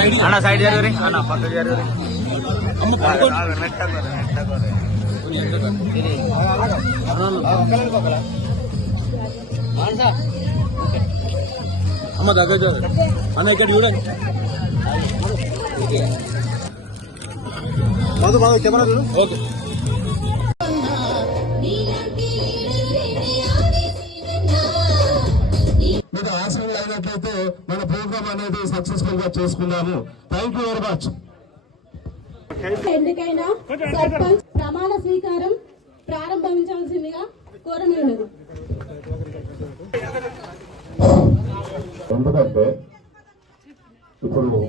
అన్న సైడ్ జరుగురి అన్న పక్క జరుగురి అమ్మ దగ్గర అన్న ఇక్కడ చూడండి బాగా కెమెరా చూడు ఓకే మీరు ఆశలు అయినట్లయితే మన ప్రోగ్రామ్ అనేది సక్సెస్ఫుల్ గా చేసుకున్నాము. Thank you very much. ఎన్నికైనా సర్పంచ్ ప్రమాణ స్వీకారం ప్రారంభించాల్సిందిగా కోరనున్నది. ఎందుకంటే ఇప్పుడు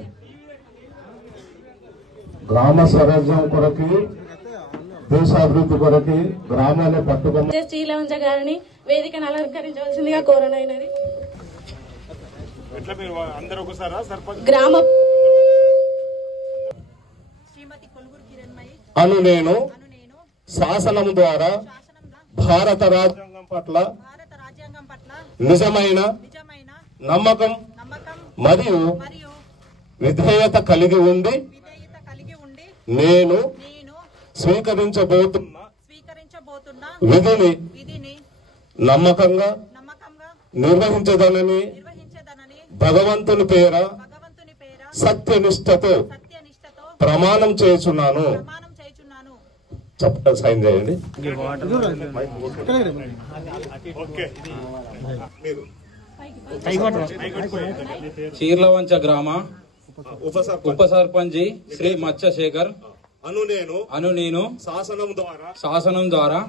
గ్రామ స్వరాజ్యం కొరకి దేశాభివృద్ధి కొరకి గ్రామాన్ని పట్టుకుని శ్రీలవంచ గారిని వేదికను అలంకరించవలసిందిగా కోరనైనది. గ్రామ అను నేను శాసనం ద్వారా భారత రాజ్యాంగం పట్ల నిజమైన నమ్మకం మరియు విధేయత కలిగి ఉండి నేను స్వీకరించబోతున్న విధిని నమ్మకంగా నిర్వహించదనని భగవంతుని పేర సత్యనిష్టతో ప్రమాణం చేస్తున్నాను. సైన్ చేయండి. చీర్లవంచ గ్రామ ఉప సర్పంచి శ్రీ మత్స్యశేఖర్ అను నేను శాసనం ద్వారా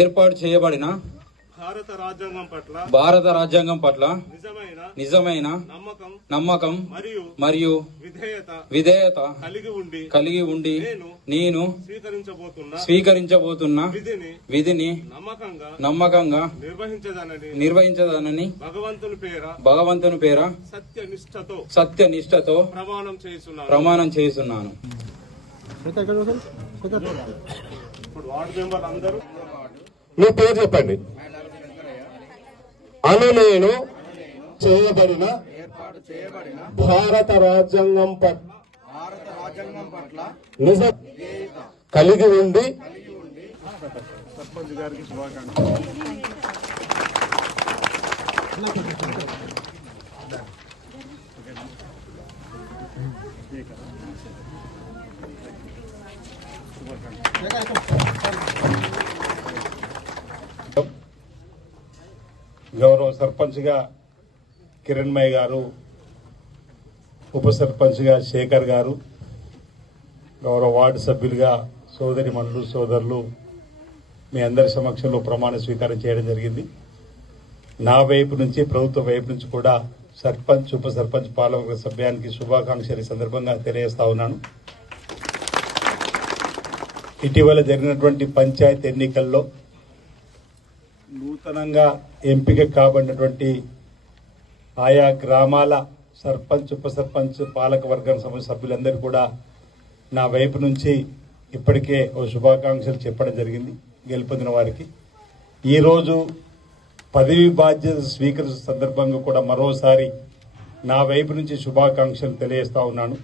ఏర్పాటు చేయబడిన భారత రాజ్యాంగం పట్ల నిజమైన నమ్మకం మరియు విధేయత కలిగి ఉండి నేను స్వీకరించబోతున్న విధిని నమ్మకంగా నిర్వహించదనని భగవంతుని పేర సత్యనిష్టతో ప్రమాణం చేస్తున్నాను. మీ పేరు చెప్పండి. అను నేను చేయబడిన భారత రాజ్యాంగం పట్ల నిజం కలిగి ఉండి సర్పంచ్ గారికి గౌరవ సర్పంచ్ గా కిరణ్మయ్య గారు, ఉప సర్పంచ్ గా శేఖర్ గారు, గౌరవ వార్డు సభ్యులుగా సోదరి మండలు సోదరులు మీ అందరి సమక్షంలో ప్రమాణ స్వీకారం చేయడం జరిగింది. నా వైపు నుంచి ప్రభుత్వ వైపు నుంచి కూడా సర్పంచ్ ఉప సర్పంచ్ పాలక సభ్యానికి శుభాకాంక్షలు ఈ సందర్భంగా తెలియజేస్తా ఉన్నాను. ఇటీవల జరిగినటువంటి పంచాయతీ ఎన్నికల్లో నూతనంగా ఎంపిక కాబడినటువంటి ఆయా గ్రామాల సర్పంచ్ ఉప సర్పంచ్ పాలక వర్గం సభ్యులందరూ కూడా నా వైపు నుంచి ఇప్పటికే ఓ శుభాకాంక్షలు చెప్పడం జరిగింది గెలుపొందిన వారికి. ఈరోజు పదవి బాధ్యత స్వీకరించిన సందర్భంగా కూడా మరోసారి నా వైపు నుంచి శుభాకాంక్షలు తెలియజేస్తా ఉన్నాను.